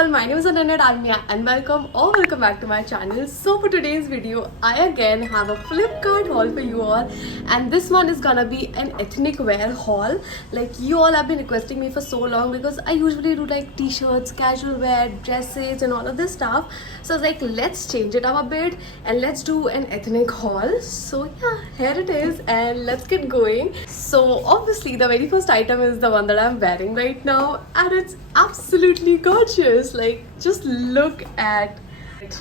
all, my name is Ananya Dalmia and welcome back to my channel. So for today's video, I again have a Flipkart haul for you all, and this one is gonna be an ethnic wear haul. Like you all have been requesting me for so long because I usually do like t-shirts, casual wear, dresses and all of this stuff. So I was like, let's change it up a bit and let's do an ethnic haul. So yeah, here it is and let's get going. So obviously the very first item is the one that I'm wearing right now, and it's absolutely gorgeous. Like just look at it.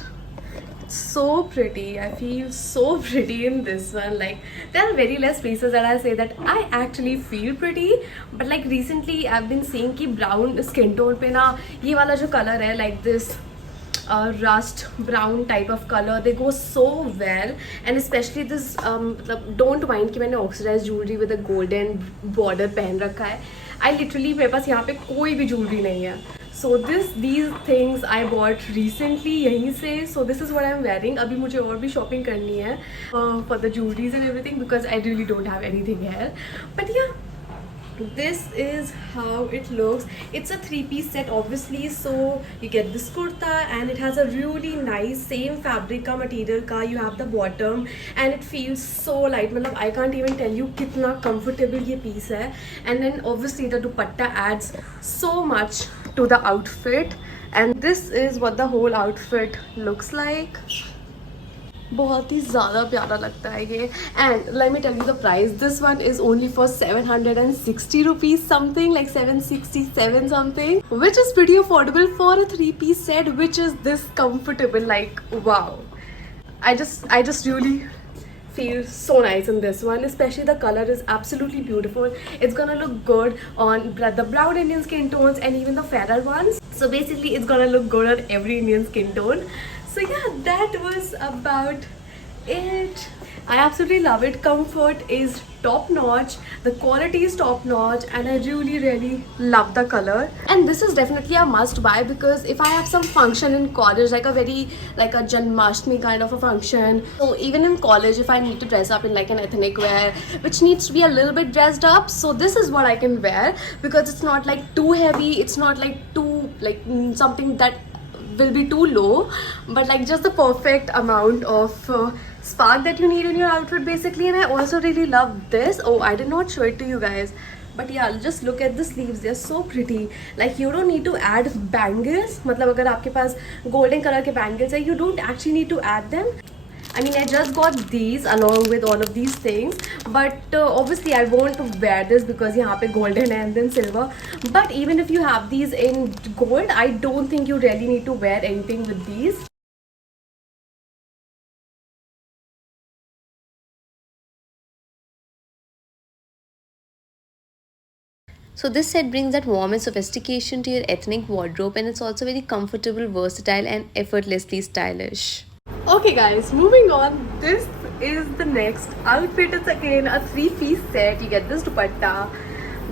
It's so pretty. I feel so pretty in this one. Like there are very less places that I say that I actually feel pretty, but like recently I've been seeing कि brown skin tone पे ना ये वाला जो color है like this rust brown type of color, they go so well. And especially this don't mind कि मैंने oxidized jewelry with a golden border पहन रखा है. I literally मेरे पास यहाँ पे कोई भी jewelry नहीं है. So these things I bought recently यहीं से. So this is what I'm wearing. अभी मुझे और भी shopping करनी है for the jewelries and everything because I really don't have anything here. But yeah, this is how it looks. It's a 3-piece set obviously, so you get this kurta and it has a really nice same fabric ka material ka. You have the bottom and it feels so light. मतलब I can't even tell you कितना comfortable ये piece है. And then obviously the dupatta adds so much to the outfit, and this is what the whole outfit looks like. बहुत ही ज़्यादा प्यारा लगता है ये. And let me tell you the price. This one is only for 760 rupees something, like 767 something, which is pretty affordable for a 3-piece set which is this comfortable. Like wow, I just really feel so nice in this one. Especially the color is absolutely beautiful. It's gonna look good on the brown Indian skin tones and even the fairer ones. So basically it's gonna look good on every Indian skin tone. So yeah, that was about it. I absolutely love it. Comfort is top notch, the quality is top notch, and I really love the color. And this is definitely a must buy because if I have some function in college, like a Janmashtami kind of a function, so even in college if I need to dress up in like an ethnic wear which needs to be a little bit dressed up, so this is what I can wear because it's not like too heavy, it's not like too like something that will be too low, but like just the perfect amount of spark that you need in your outfit basically. And I also really love this. Oh, I did not show it to you guys, but yeah, just look at the sleeves. They're so pretty. Like you don't need to add bangles. मतलब अगर आपके पास golden color के bangles है, you don't actually need to add them. I mean, I just got these along with all of these things, but obviously I won't wear this because यहाँ पे golden and then silver. But even if you have these in gold, I don't think you really need to wear anything with these. So this set brings that warm and sophistication to your ethnic wardrobe, and it's also very comfortable, versatile and effortlessly stylish. Okay guys, moving on. This is the next outfit. It's again a 3-piece set. You get this dupatta,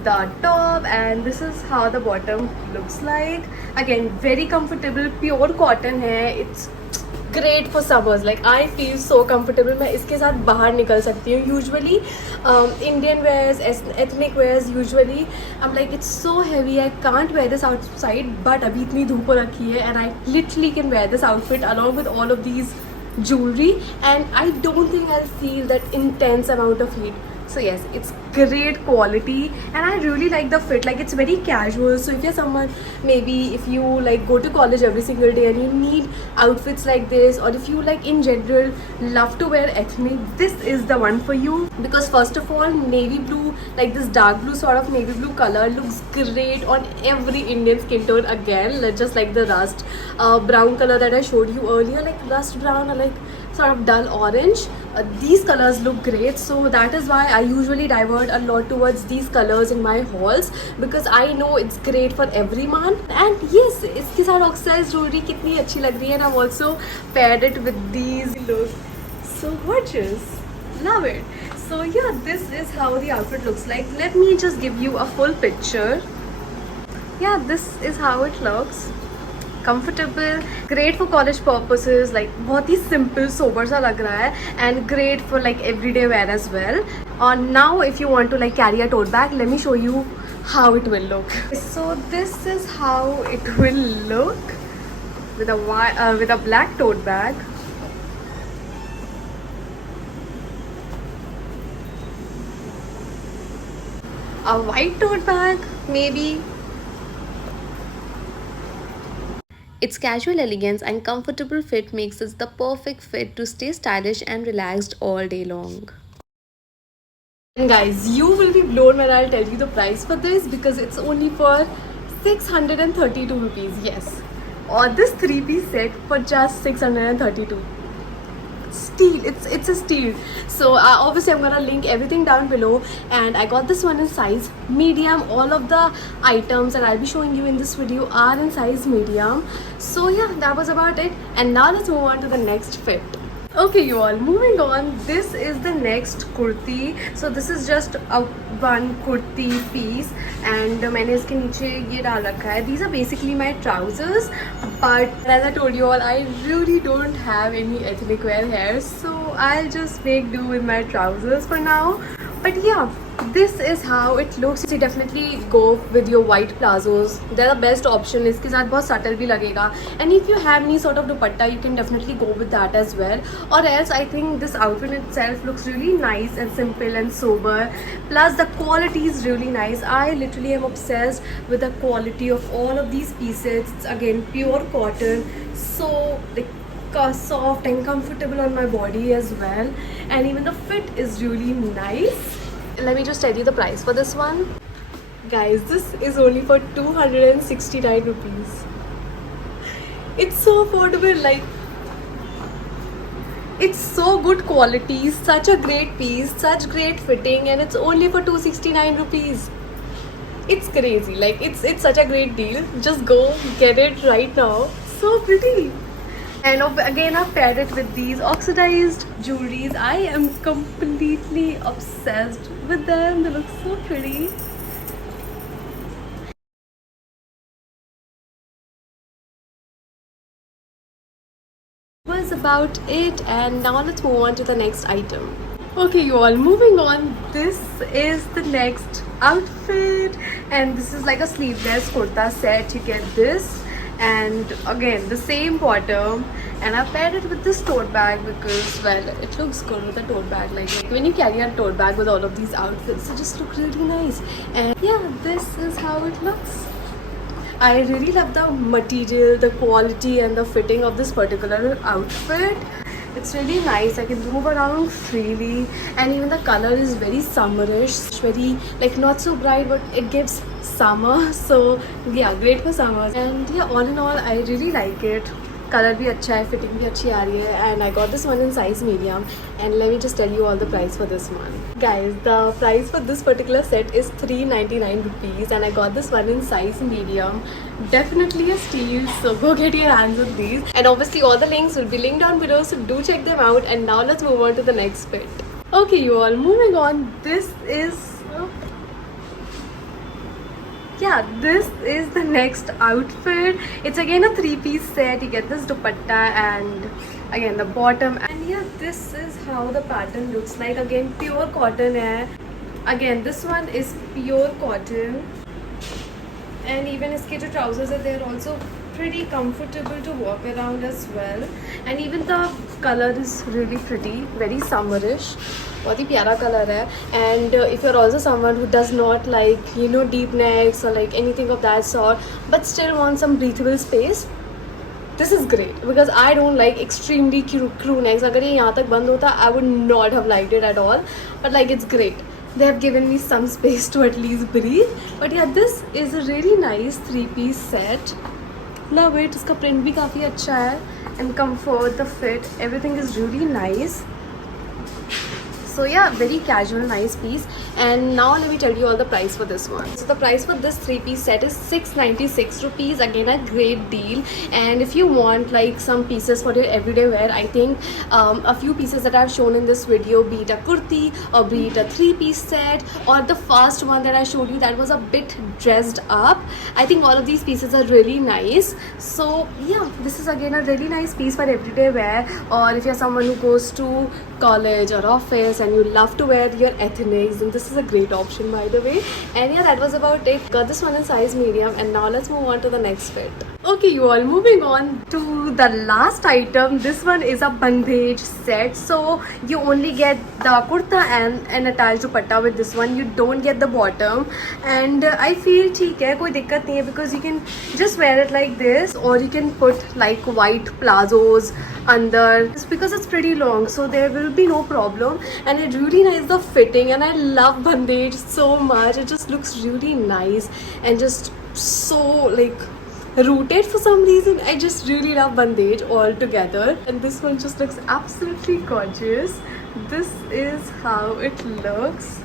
the top, and this is how the bottom looks like. Again, very comfortable, pure cotton hai. It's great for summers. Like I feel so comfortable. मैं इसके साथ बाहर निकल सकती हूँ. Usually Indian wears, ethnic wears, usually I'm like it's so heavy, I can't wear this outside, but अभी इतनी धूप रखी है and I literally can wear this outfit along with all of these jewelry, and I don't think I'll feel that intense amount of heat. So yes, it's great quality and I really like the fit. Like it's very casual, so if you're someone, maybe if you like go to college every single day and you need outfits like this, or if you like in general love to wear ethnic, this is the one for you. Because first of all, navy blue, like this dark blue sort of navy blue color looks great on every Indian skin tone. Again, just like the rust brown color that I showed you earlier, like rust brown or like sort of dull orange. These colors look great, so that is why I usually divert a lot towards these colors in my hauls because I know it's great for everyone. And yes, इसके साथ oxidized jewelry कितनी अच्छी लग रही है. And I've also paired it with these. Look so gorgeous, love it. So yeah, this is how the outfit looks like. Let me just give you a full picture. Yeah, this is how it looks. Comfortable, great for college purposes, like बहुत ही simple sober सा लग रहा है, and great for like everyday wear as well. And now if you want to like carry a tote bag, let me show you how it will look. So this is how it will look. with a black tote bag. A white tote bag, maybe. Its casual elegance and comfortable fit makes it the perfect fit to stay stylish and relaxed all day long. And guys, you will be blown when I'll tell you the price for this because it's only for 632 rupees. Yes. Or this three-piece set for just 632. Steal, it's a steal. So obviously I'm gonna link everything down below, and I got this one in size medium. All of the items that I'll be showing you in this video are in size medium. So yeah, that was about it, and now let's move on to the next fit. Okay, you all, moving on, this is the next kurti. So this is just a one kurti piece, and मैंने इसके नीचे ये डाल रखा है. These are basically my trousers, but as I told you all, I really don't have any ethnic wear hair, so I'll just make do with my trousers for now. But yeah, this is how it looks. You definitely go with your white plazos. They're the best option. इसके साथ बहुत subtle भी लगेगा. And if you have any sort of dupatta, you can definitely go with that as well. Or else, I think this outfit itself looks really nice and simple and sober. Plus, the quality is really nice. I literally am obsessed with the quality of all of these pieces. It's again pure cotton, so like soft and comfortable on my body as well, and even the fit is really nice. Let me just tell you the price for this one. Guys, this is only for 269 rupees. It's so affordable, like it's so good quality, such a great piece, such great fitting, and it's only for 269 rupees. It's crazy, like it's such a great deal. Just go get it right now. So pretty. And again, I've paired it with these oxidized jewelries. I am completely obsessed with them. They look so pretty. Was about it, and now let's move on to the next item. Okay, you all, moving on, this is the next outfit, and this is like a sleeveless kurta set. You get this, and again the same bottom, and I paired it with this tote bag because, well, it looks good with a tote bag. Like when you carry a tote bag with all of these outfits, it just looks really nice. And yeah, this is how it looks. I really love the material, the quality and the fitting of this particular outfit. It's really nice. I can move around freely, and even the color is very summerish, very like not so bright, but it gives summer. So yeah, great for summer. And yeah, all in all, I really like it. Color भी अच्छा है, fitting भी अच्छी आ रही है, and I got this one in size medium. And let me just tell you all the price for this one. Guys, the price for this particular set is 399 rupees, and I got this one in size medium. Definitely a steal, so go get your hands on these. And obviously all the links will be linked down below, so do check them out. And now let's move on to the next bit. Okay, you all, moving on. This is this is the next outfit. It's again a three-piece set. You get this dupatta and again the bottom, and yeah, this is how the pattern looks like. Again, pure cotton hai. Again, this one is pure cotton, and even iske jo trousers are, they're also pretty comfortable to walk around as well. And even the color is really pretty, very summerish. बहुत ही प्यारा colour है. And if you're also someone who does not like, you know, deep necks or like anything of that sort, but still want some breathable space, this is great because I don't like extremely crew necks. अगर ये यहाँ तक बंद होता, I would not have liked it at all. But like, it's great. They have given me some space to at least breathe. But yeah, this is a really nice three-piece set. Love it. इसका print भी काफ़ी अच्छा है, and comfort, the fit, everything is really nice. So yeah, very casual, nice piece. And now let me tell you all the price for this one. So the price for this three-piece set is 696 rupees. Again, a great deal. And if you want like some pieces for your everyday wear, I think a few pieces that I've shown in this video, be it a kurti or be it a three-piece set, or the first one that I showed you that was a bit dressed up, I think all of these pieces are really nice. So yeah, this is again a really nice piece for everyday wear, or if you're someone who goes to college or office and you love to wear your ethnics, then this is a great option, by the way. And yeah, that was about it. Got this one in size medium, and now let's move on to the next fit. Okay, you all, moving on to the last item. This one is a bandage set. So you only get the kurta and an attached dupatta with this one. You don't get the bottom, and I feel ठीक है, कोई दिक्कत नहीं है, because you can just wear it like this, or you can put like white plazos under. It's because it's pretty long, so there will be no problem, and it really nice the fitting, and I love bandage so much. It just looks really nice and just so like rooted for some reason. I just really love bandage altogether, and this one just looks absolutely gorgeous. This is how it looks,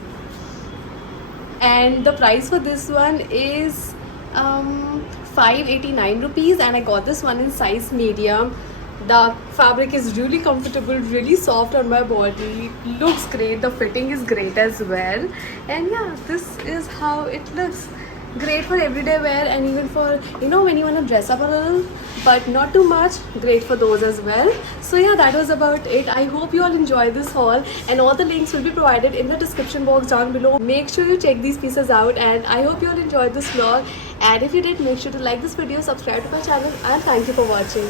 and the price for this one is 589 rupees, and I got this one in size medium. The fabric is really comfortable, really soft on my body, looks great, the fitting is great as well, and yeah, this is how it looks. Great for everyday wear, and even for, you know, when you want to dress up a little but not too much, great for those as well. So yeah, that was about it. I hope you all enjoyed this haul, and all the links will be provided in the description box down below. Make sure you check these pieces out, and I hope you all enjoyed this vlog, and if you did, make sure to like this video, subscribe to my channel, and thank you for watching.